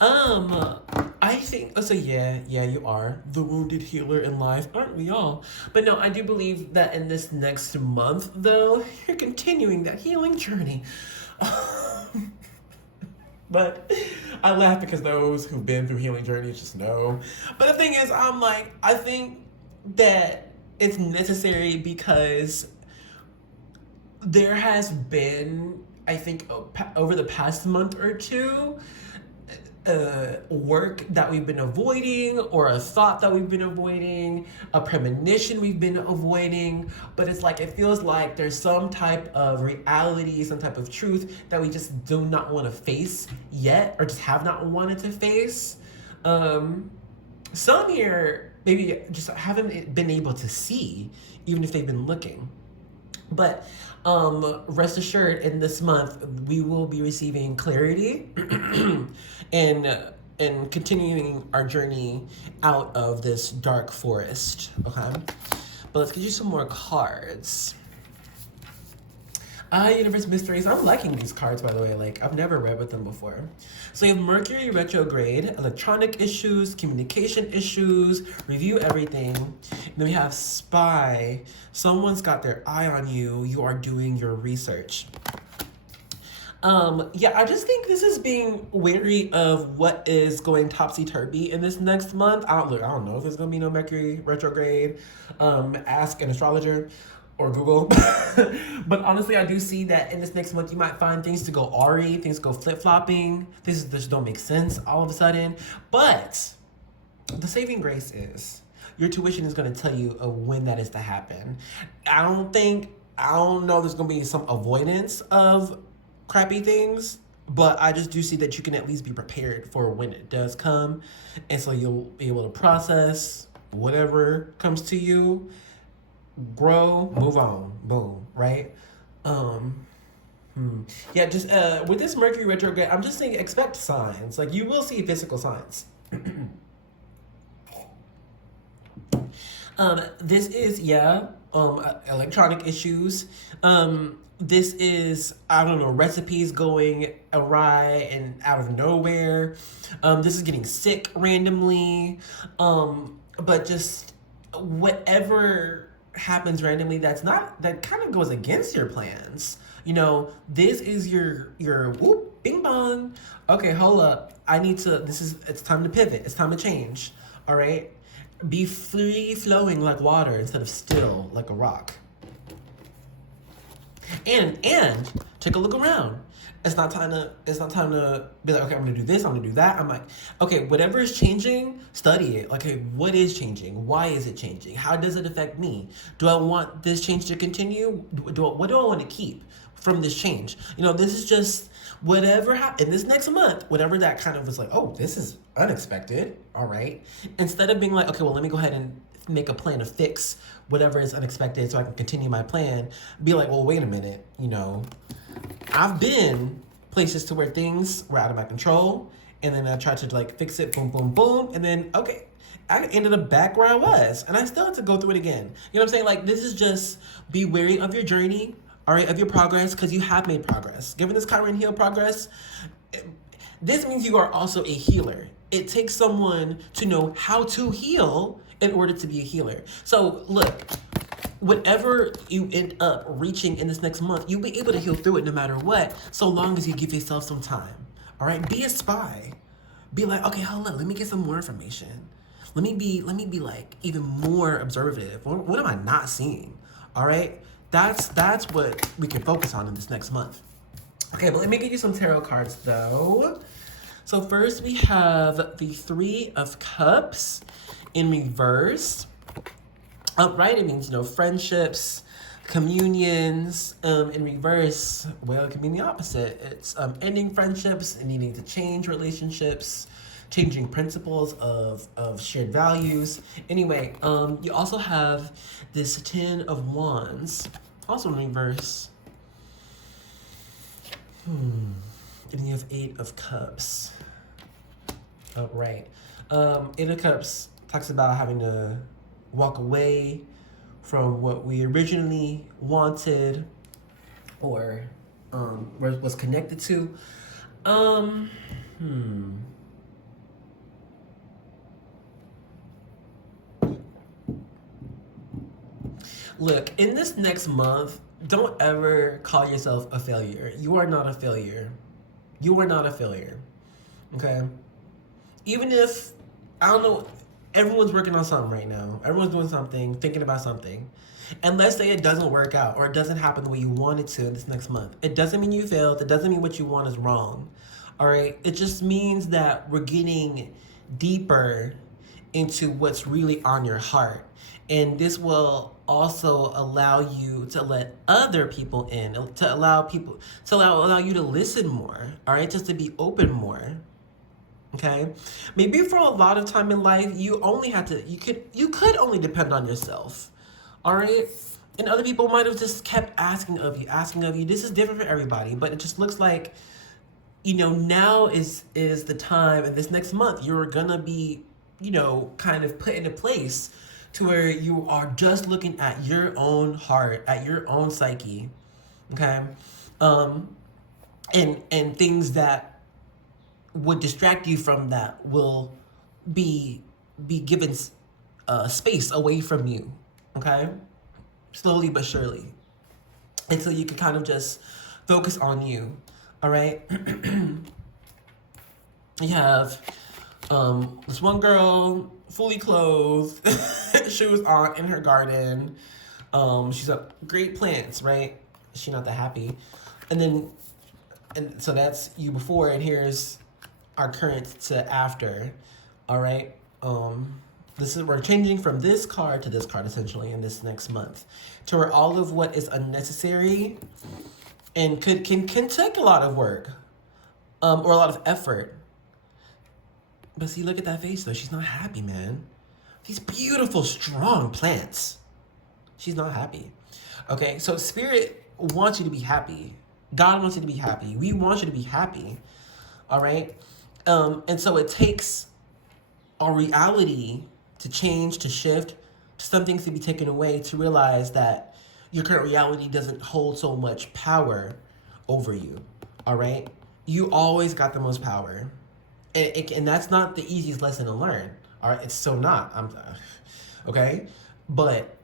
I think, so yeah, you are the wounded healer in life, aren't we all? But no, I do believe that in this next month, though, you're continuing that healing journey. But I laugh because those who've been through healing journeys just know. But the thing is, I think that it's necessary because there has been, I think, over the past month or two, work that we've been avoiding, or a thought that we've been avoiding, a premonition we've been avoiding, but it's like it feels like there's some type of reality, some type of truth that we just do not want to face yet, or just have not wanted to face. Some here maybe just haven't been able to see, even if they've been looking. But rest assured, in this month, we will be receiving clarity and continuing our journey out of this dark forest, okay? But let's get you some more cards. Universe Mysteries. I'm liking these cards, by the way. Like, I've never read with them before. So you have Mercury retrograde, electronic issues, communication issues, review everything. And then we have Spy. Someone's got their eye on you. You are doing your research. Yeah, I just think this is being wary of what is going topsy-turvy in this next month. I don't know if there's gonna be no Mercury retrograde. Ask an astrologer or Google. But honestly, I do see that in this next month, you might find things to go awry, things go flip-flopping, things just don't make sense all of a sudden. But the saving grace is your tuition is going to tell you of when that is to happen. I don't know there's going to be some avoidance of crappy things, but I just do see that you can at least be prepared for when it does come. And so you'll be able to process whatever comes to you, grow, move on, boom, right? Yeah, just with this Mercury retrograde, I'm just saying expect signs. Like, you will see physical signs. This is, electronic issues. This is, I don't know, recipes going awry and out of nowhere. This is getting sick randomly. But just whatever happens randomly that kind of goes against your plans. You know, this is your whoop, bing bong. Okay, hold up. It's time to pivot. It's time to change. All right? Be free flowing like water instead of still like a rock. And take a look around. It's not time to be like, okay, I'm gonna do this, I'm gonna do that. I'm like, okay, whatever is changing, study it. Like, okay, what is changing? Why is it changing? How does it affect me? Do I want this change to continue? What do I want to keep from this change? You know, this is just whatever happened this next month, whatever that kind of was like, oh, this is unexpected. All right. Instead of being like, okay, well, let me go ahead and make a plan to fix whatever is unexpected so I can continue my plan, be like, well, wait a minute, you know, I've been places to where things were out of my control, and then I tried to like fix it, boom, boom, boom, and then, okay, I ended up back where I was, and I still had to go through it again. You know what I'm saying? Like, this is just, be wary of your journey, all right, of your progress, because you have made progress. Given this Chiron heal progress, this means you are also a healer. It takes someone to know how to heal in order to be a healer. So look, whatever you end up reaching in this next month, you'll be able to heal through it no matter what, so long as you give yourself some time. All right, be a spy. Be like, okay, hold on, let me get some more information. Let me be like even more observative. What am I not seeing? All right, that's what we can focus on in this next month. Okay, but let me get you some tarot cards though. So first we have the Three of Cups in reverse. Upright, it means, you know, friendships, communions. In reverse, well, it can mean the opposite. It's ending friendships and needing to change relationships, changing principles of shared values. Anyway, you also have this Ten of Wands, also in reverse. And you have Eight of Cups. Upright. Eight of Cups talks about having to walk away from what we originally wanted or was connected to. Look, in this next month, don't ever call yourself a failure. You are not a failure. You are not a failure. Okay? Even if, I don't know, everyone's working on something right now. Everyone's doing something, thinking about something. And let's say it doesn't work out or it doesn't happen the way you want it to this next month. It doesn't mean you failed. It doesn't mean what you want is wrong. All right? It just means that we're getting deeper into what's really on your heart. And this will also allow you to let other people in, to allow you to listen more. All right? Just to be open more. Okay, maybe for a lot of time in life, you could only depend on yourself. All right, and other people might have just kept asking of you. This is different for everybody, but it just looks like, you know, now is the time, and this next month you're gonna be, you know, kind of put into place to where you are just looking at your own heart, at your own psyche. Okay, and things that would distract you from that will be given space away from you, okay? Slowly but surely. And so you can kind of just focus on you, all right? You have this one girl, fully clothed, shoes on in her garden. She's got great plants, right? She's not that happy. And so that's you before, and here's our current to after. All right, we're changing from this card to this card essentially in this next month, to where all of what is unnecessary and can take a lot of work, or a lot of effort. But see, look at that face though. She's not happy, man. These beautiful, strong plants. She's not happy. Okay, so Spirit wants you to be happy. God wants you to be happy. We want you to be happy. All right. And so it takes our reality to change, to shift, to some things to be taken away, to realize that your current reality doesn't hold so much power over you. All right? You always got the most power. And that's not the easiest lesson to learn. All right? It's so not. Okay? But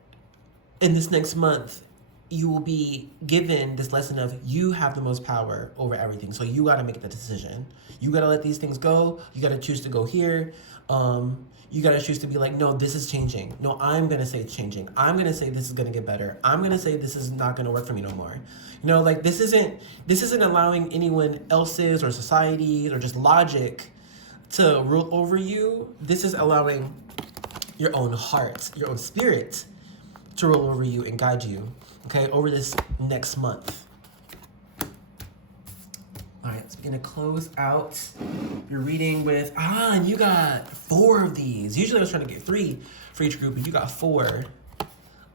in this next month, you will be given this lesson of you have the most power over everything. So you got to make the decision. You got to let these things go. You got to choose to go here. You got to choose to be like, no, this is changing. No, I'm going to say it's changing. I'm going to say this is going to get better. I'm going to say this is not going to work for me no more. You know, like this isn't allowing anyone else's or society's or just logic to rule over you. This is allowing your own heart, your own spirit to roll over you and guide you, okay, over this next month. All right, so we're gonna close out your reading with, and you got 4 of these. Usually I was trying to get 3 for each group, but you got 4.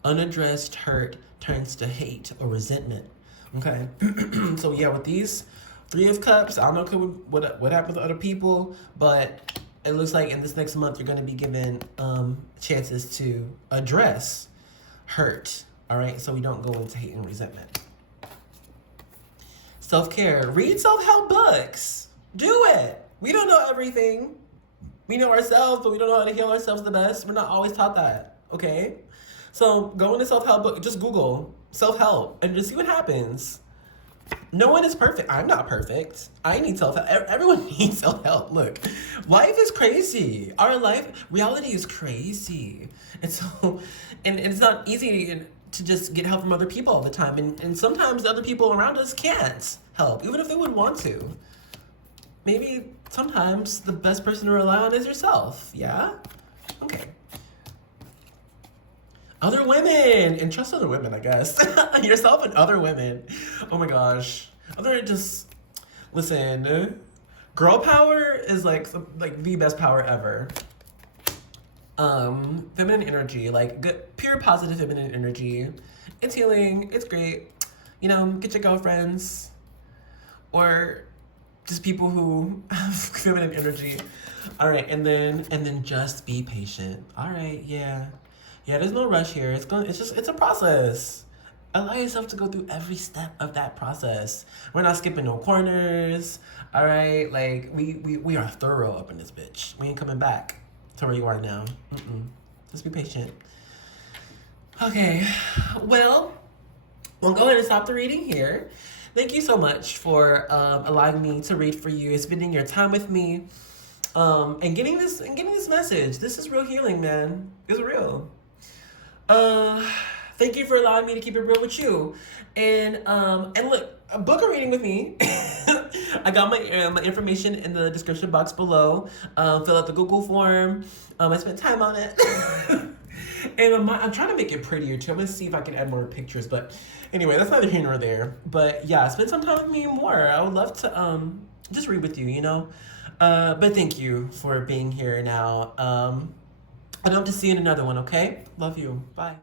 Unaddressed hurt turns to hate or resentment, okay? So yeah, with these 3 of Cups, I don't know what happened to other people, but it looks like in this next month, you're gonna be given chances to address hurt, all right? So we don't go into hate and resentment. Self-care, read self-help books. Do it. We don't know everything. We know ourselves, but we don't know how to heal ourselves the best. We're not always taught that, okay? So go into self-help book, just Google self-help and just see what happens. No one is perfect. I'm not perfect. I need self-help. Everyone needs self-help. Look, life is crazy. Reality is crazy. And so, and it's not easy to just get help from other people all the time. And sometimes the other people around us can't help, even if they would want to. Maybe sometimes the best person to rely on is yourself. Yeah? Okay. Other women, and trust other women, I guess. Yourself and other women. Oh my gosh. Listen, girl power is like the best power ever. Feminine energy, like good, pure positive feminine energy. It's healing, it's great. You know, get your girlfriends or just people who have feminine energy. All right, and then just be patient. All right, yeah. Yeah, there's no rush here. It's a process. Allow yourself to go through every step of that process. We're not skipping no corners. All right, like we are thorough up in this bitch. We ain't coming back to where you are now. Just be patient. Okay, well, we'll go ahead and stop the reading here. Thank you so much for allowing me to read for you, spending your time with me, and getting this message. This is real healing, man. It's real. Thank you for allowing me to keep it real with you. And look, book a reading with me. I got my information in the description box below. Fill out the Google form. I spent time on it. And I'm trying to make it prettier too. I'm gonna see if I can add more pictures, but anyway, that's neither here nor there. But yeah, spend some time with me more. I would love to just read with you, you know? But thank you for being here now. I hope to see you in another one, okay? Love you. Bye.